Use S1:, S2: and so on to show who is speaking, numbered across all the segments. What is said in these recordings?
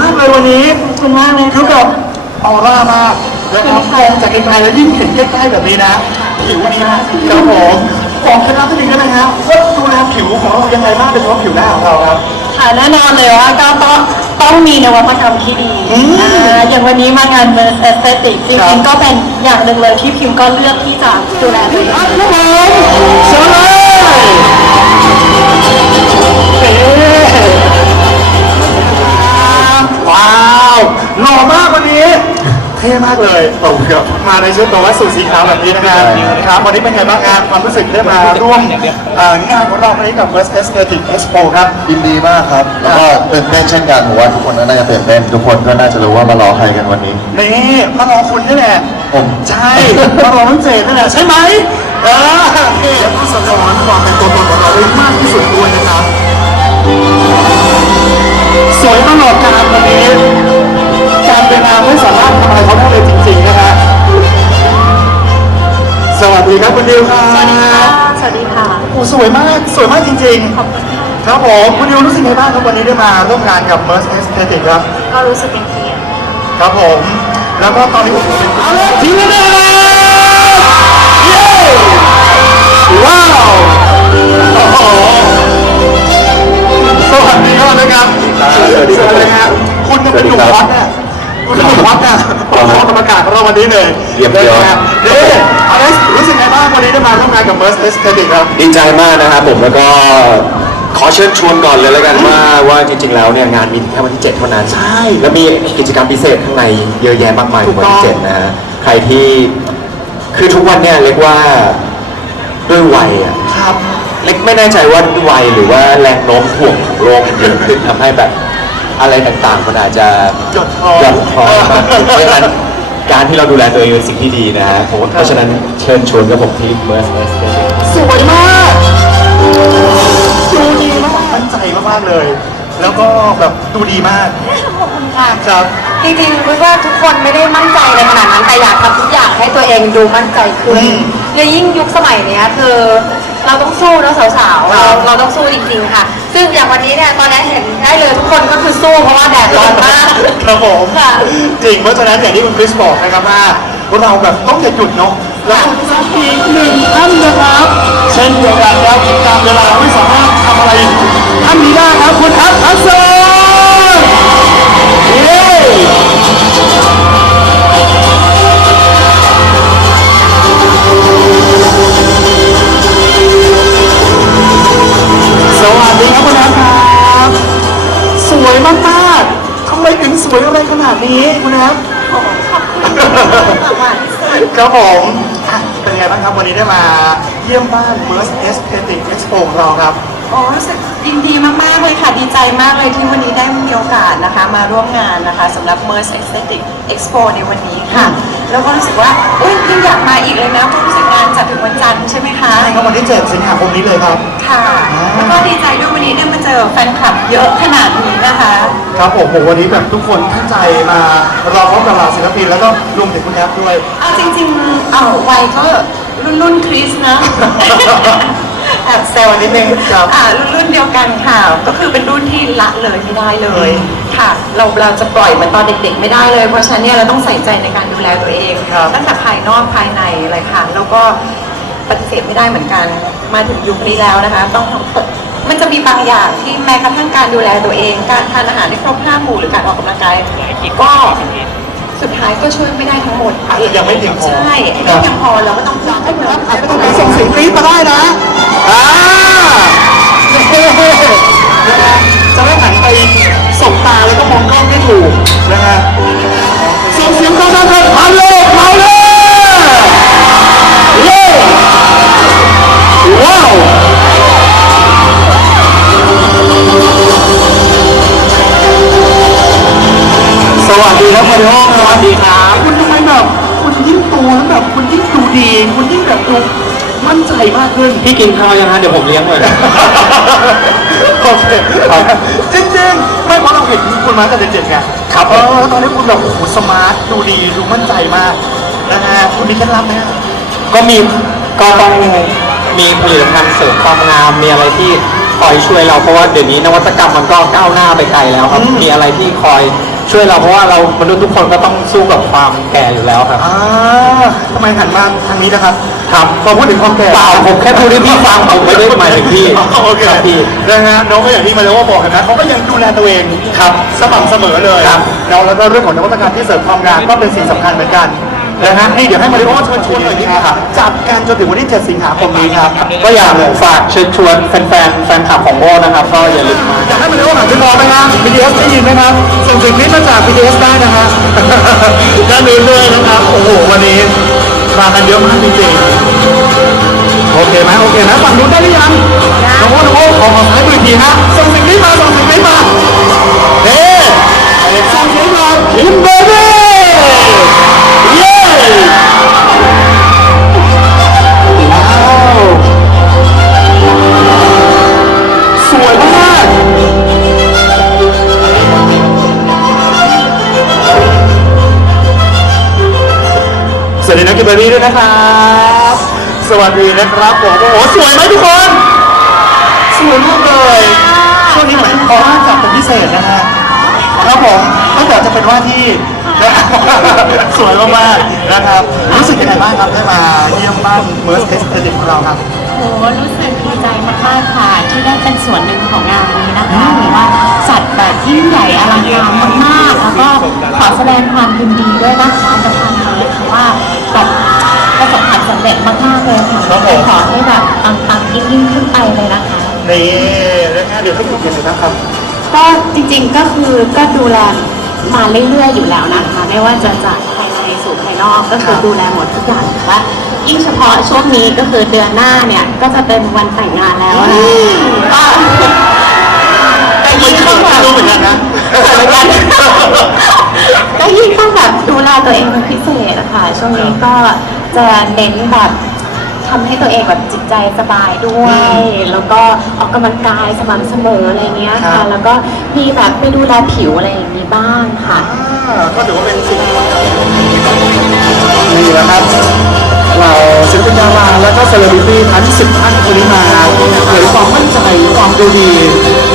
S1: มากเลยวันนี้
S2: ขอบคุณมากเลย
S1: คือ
S2: ค่ะ
S1: แบบ ออร่ามากนะครับมองจากไกลๆแล้วยิ่งเห็นใกล้ๆแบบนี้นะผิวดีมากครับผมบอกเคล็ดลับนิดนึงได้ไหมฮะว่าดูแลผิวของเรายังไงบ้างโดยเฉพาะผิวหน้าของเราครับ
S2: ค่ะแน่นอนเลยว่าก็ต้องต้องมีนวัตกรรมที่ดี
S1: อืม
S2: อ่าอย่างวันนี้มางานเ e อ s เ e ติกจ
S1: ครั
S2: ริ
S1: บ
S2: งๆก็เป็นอย่างหนึ่งเลยที่พิมก็เลือกที่จะดูแลตัวเอง
S1: ครับผ หล่อมากวันนี้ เท่มากเลยโอ้โหครับมาในชุดตัววัดสูทสีขาวแบบนี้นะครับครับวันนี้เป็นไงบ้างงานความรู้สึกได้มาร่วมเอ่องานของเราวันนี้กับ West Aesthetic Expo ครับ
S3: ยินดีมากครับ แล้วก็ตื่นเต้นเช่นกันผมว่าทุกคนก็น่าจะตื่นเต้น ทุกคนก็น่าจะรู้ว่ามารอใครกันวันนี้
S1: นี่มารอคุณนี่แหละ
S3: ผม
S1: ใช่มารอน้องเจดนั่นแหละใช่ไหมเออนี่แล้วก็สะท้อนความเป็นตัวตนของเราได้มากที่สุดด้วยนะครับ สวยตลอดกาลวันนี้การ เวลาไม่สามารถทำอะไรเขาได้เลยจริงๆนะฮะสวัสดีครับคุณดิวครับ
S2: สวัสดีค่ะ สวัสดีค่ะ
S1: โอ้สวยมากสวยมากจริง
S2: ขอบคุณค่ะ
S1: ๆครับผมคุณดิวรู้สึกไงบ้างครับวันนี้ได้มาร่วมงานกับ Merce Aesthetic ครับ
S2: ก็รู้สึกเป็นเกียรติ
S1: ครับผม แล้วก็ตอนนี้ผมเป็นทีมงานเย้ว้าว เลย
S3: เยี่ยมเยี่ยม
S1: นะครับเด้อเอสรู้สึกไงบ้างวันนี้ได้มาร่วมงานกับ Merce Aesthetic ครับ
S3: ดีใจมากนะครับผมแล้วก็ขอเชิญชวนก่อนเลยแล้วกันว่าว่าจริงๆแล้วเนี่ยงานมีถึงแค่วันที่ 7 เท่านั้น
S1: ใช่
S3: แล้วมีกิจกรรมพิเศษข้างในเยอะแยะมากมาย
S1: ถูก
S3: วัน
S1: ต้อง
S3: ที่7นะฮะใครที่คือทุกวันเนี่ยเรียกว่าด้วยวัยอะ
S1: ครับ
S3: เล็กไม่แน่ใจว่าด้วยวัยหรือว่าแรงโน้มถ่วงของโลกมันเยอะขึ้นทำให้แบบอะไรต่างๆมันอาจจะ
S1: หยดคอ
S3: หย่อนคอมากขึ้นเพราะฉะนั้น การที่เราดูแลตัวเองเป็นสิ่งที่ดีนะฮะผมเพราะฉะนั้นเชิญชวนกับผมที่เมอร์สเส
S1: วยมากดูดีมากมั่นใจมากๆเลย แล้วก็แบบดูดีมาก
S2: ขอบคุณค่ะ
S1: ครับ
S2: จริงๆรู้ว่าทุกคนไม่ได้มั่นใจในขนาดนั้นแต่อยากทำทุกอย่างให้ตัวเองดูมั่นใจขึ้น
S1: อืม
S2: และยิ่งยุคสมัยเนี้ยคือเราต้องสู้เนอะสาวๆ
S1: ครั
S2: เรา
S1: บ
S2: เราต้องสู้จริงๆค่ะ ซึ่งอย่างวันนี้เนี่ยตอนนี้เห็นได้เลยทุกคนก็คือสู้เพราะว่าแดดร้อนมาก
S1: ครับผม
S2: ค่ะ
S1: จริงเพราะฉะนั้นอย่างที่คุณคริสบอกนะครับว่าเราแบบต้องอย่าหยุดเนาะแล้วสักอีกหนึ่งท่านนะครับ เช่นเดียวกันครับตามเวลาไม่สามารถทำอะไรท่านนี้ได้ครับคุณอัพอัศนเย้ ครับผมอะเป็นไงบ้างครับวันนี้ได้มาเยี่ยมบ้าน Merce Aesthetic Expo ของเราครับ
S2: โอ้รู้สึกยินดีมากๆเลยค่ะ ดีใจมากเลยที่วันนี้ได้มีโอกาสนะคะ มาร่วมงานนะคะสำหรับ MERS Aesthetic Expo ในวันนี้ค่ะ แล้วก็รู้สึกว่าอุ้ยยิ่งอยาก
S1: วันที่7สิงหาคมนี้เลยครับ
S2: ค่ะ แล้วก็ดีใจด้วยวันนี้ได้มาเจอแฟนคลับเยอะขนาดนี้นะคะ
S1: ครับผมผมวันนี้แบบทุกคนตั้งใจมารอพบกับเหล่าศิลปินแล้วก็รวมถึงคุณแอฟด้วย
S2: เอาจริงๆ เอาวัยก็รุ่นรุ่นๆคริสนะแอบแซวนิดนึง
S1: ครับ
S2: อ่ารุ่นรุ่นเดียวกันค่ะ ก็คือเป็นรุ่นที่ละเลยไม่ได้เลย
S1: อืม
S2: ค่ะ เราเราจะปล่อยเหมือนตอนเด็กๆ ไม่ได้เลย เพราะฉะนั้นเนี่ยเราต้องใส่ใจในการดูแลตัวเอง
S1: ครับ
S2: ตั้งแต่ภายนอกภายในเลยค่ะ แล้วก็ ปฏิเสธไม่ได้เหมือนกัน มาถึงยุคนี้แล้วนะคะ ต้องทำมันจะมีบางอย่างที่แม้กระทั่งการดูแลตัวเอง การทานอาหารที่ครบห้าหมู่หรือการออกกำลังกายก็สุดท้ายก็ช่วยไม่ได้ทั้งหมด
S1: อาจจะยังไม่เพียงพอ
S2: ใช่ไม่เพียงพอเราก็ต้องลองให้มัน
S1: อาจจะต้องการส่งเสียงกรี๊ดมาได้นะอ่า พี่กิน
S3: ข้าวยังฮะเดี๋ยวผมเลี้ยงเลย
S1: โอเคจริงๆ ไม่เพราะเราเห็นคุณมาตั้งแต่เด็กๆไง
S3: ครับ
S1: เออตอนนี้คุณแบบโอ้โหสมาร์ทดูดีดูมั่นใจมากนะฮะคุณมีเคล็ดลับไหมฮะ
S3: ก็มีก็ต้องมีผลิตภัณฑ์เสริมความงามมีอะไรที่
S4: คอยช่วยเราเพราะว่าเดี๋ยวนี้นวัตกรรมมันก็ก้าวหน้าไปไกลแล้วครับ
S1: อืม
S4: มีอะไรที่คอย ช่วยเราเพราะว่าเรามนุษย์ทุกคนก็ต้องสู้กับความแก่อยู่แล้วครับ
S1: อ่าทำไมหันมาทางนี้นะครับ
S4: ครับ
S1: พอพูดถึงความแก่
S4: เปล่าผมแค่พูดให้พี่ฟังผมไม่ได้หมายถึงพี่
S1: โอเค
S4: ครับพี่
S1: นะฮะน้องก็อย่างที่มาเลยว่าบอกเห็นไหมเขาก็ยังดูแลตัวเอง
S4: ครับ
S1: สม่ำเสมอเลย
S4: ครับ
S1: แล้วแล้วก็เรื่องของนวัตกรรมที่เสริมความงามก็เป็นสิ่งสำคัญเหมือนกัน นะฮะนี่เดี๋ยวให้มาริโอเชิญชวนหน่อยดีครับจัดการจนถึงวันที่ 7 สิงหาคมนี้ครับ
S4: ก็อยากฝากเชิญชวนแฟนๆแฟนคลับของโบนะครับก็อย่าลืมมา
S1: อยากให้มาริโอหันไปมองไหมครับ BTS ได้ยินไหมครับส่งสิ่งนี้มาจาก BTS ได้นะฮะด้านนู้นด้วยนะครับโอ้โหวันนี้มากันเยอะมากจริงๆโอเคไหมโอเคนะฝั่งนู้นได้หรือยังน้องโอ้น้องโอ้ขอขอซ้ายมืออีกทีฮะส่งสิ่งนี้มาส่งสิ่งนี้มาเฮ้ส่งสิ่งมาคิมเบอร์เบ้เย้ว้าว สวยมาก สวัสดีนักกิบเบอรี่ด้วยนะครับ สวัสดีนะครับผม โอ้โห สวยไหมทุกคน สวยมากเลย ช่วงนี้เหมือนออร่าจับเป็นพิเศษนะฮะ ครับผมตั้งแต่จะเป็นว่าที่ สวยมากๆนะครับ รู้สึกยังไงบ้างครับได้มาเยี่ยมบ้านเมอร์สเทสเดของเราครับ
S5: โหรู้สึกดีใจมากๆค่ะ ที่ได้เป็นส่วนหนึ่งของงานนี้นะคะเพราะว่าจัดแบบยิ่งใหญ่อลังการมากๆแล้วก็ขอแสดงความยินดีด้วยนะคะกับทางนี้เพราะว่าแบบประสบความสำเร็จมากๆเลยค่ะ
S1: ครับผม
S5: ขอให้แบบปังๆยิ่งๆขึ้นไปเลยนะคะ
S1: นี่นะฮะเดี๋ยวให้คุณเกียรตินะครับ
S5: ก็จริงๆก็คือก็ดูแล มาเรื่อยๆอยู่แล้วนะคะ ไม่ว่าจะจากภายในสู่ภายนอกก็คือ
S1: ครับ
S5: ดูแลหมดทุกอย่างแต่ว่ายิ่งเฉพาะช่วงนี้ก็คือเดือนหน้าเนี่ยก็จะเป็นวันแต่งงานแล้วนะก็ก็ยิ่งต้องแบบ
S1: รู้เหมือนกันนะ
S5: ก็ยิ่งต้องแบบดูแลตัวเองเป็นพิเศษอะค่ะช่วงนี้ก็จะเน้นแบบทำให้ตัวเองแบบจิตใจสบายด้วย แล้วก็ออกกำลังกายสม่ำเสมออะไรเงี้ย
S1: ครั
S5: ค่ะ
S1: บ
S5: แล้วก็มีแบบไปดูแลผิวอะไรอย่างนี้ บ้างค่ะ
S1: ก็ถือว่าเป็นสิ่งมีอยู่แล้วครับ เราศิลปินดาราแล้วก็เซเลบริตี้ทั้ง10ท่านคนนี้มาเผยความมั่นใจความดูดี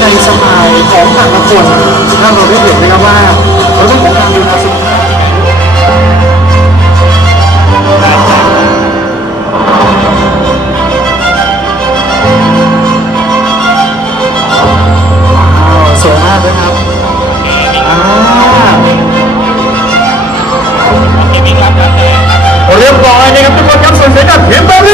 S1: ในสไตล์ของแต่ละคนถ้าเราได้เห็นนะครับว่า ริ่มก่อนนะครับทุกคนครับส่วนเสียงจากเพียงเบอร์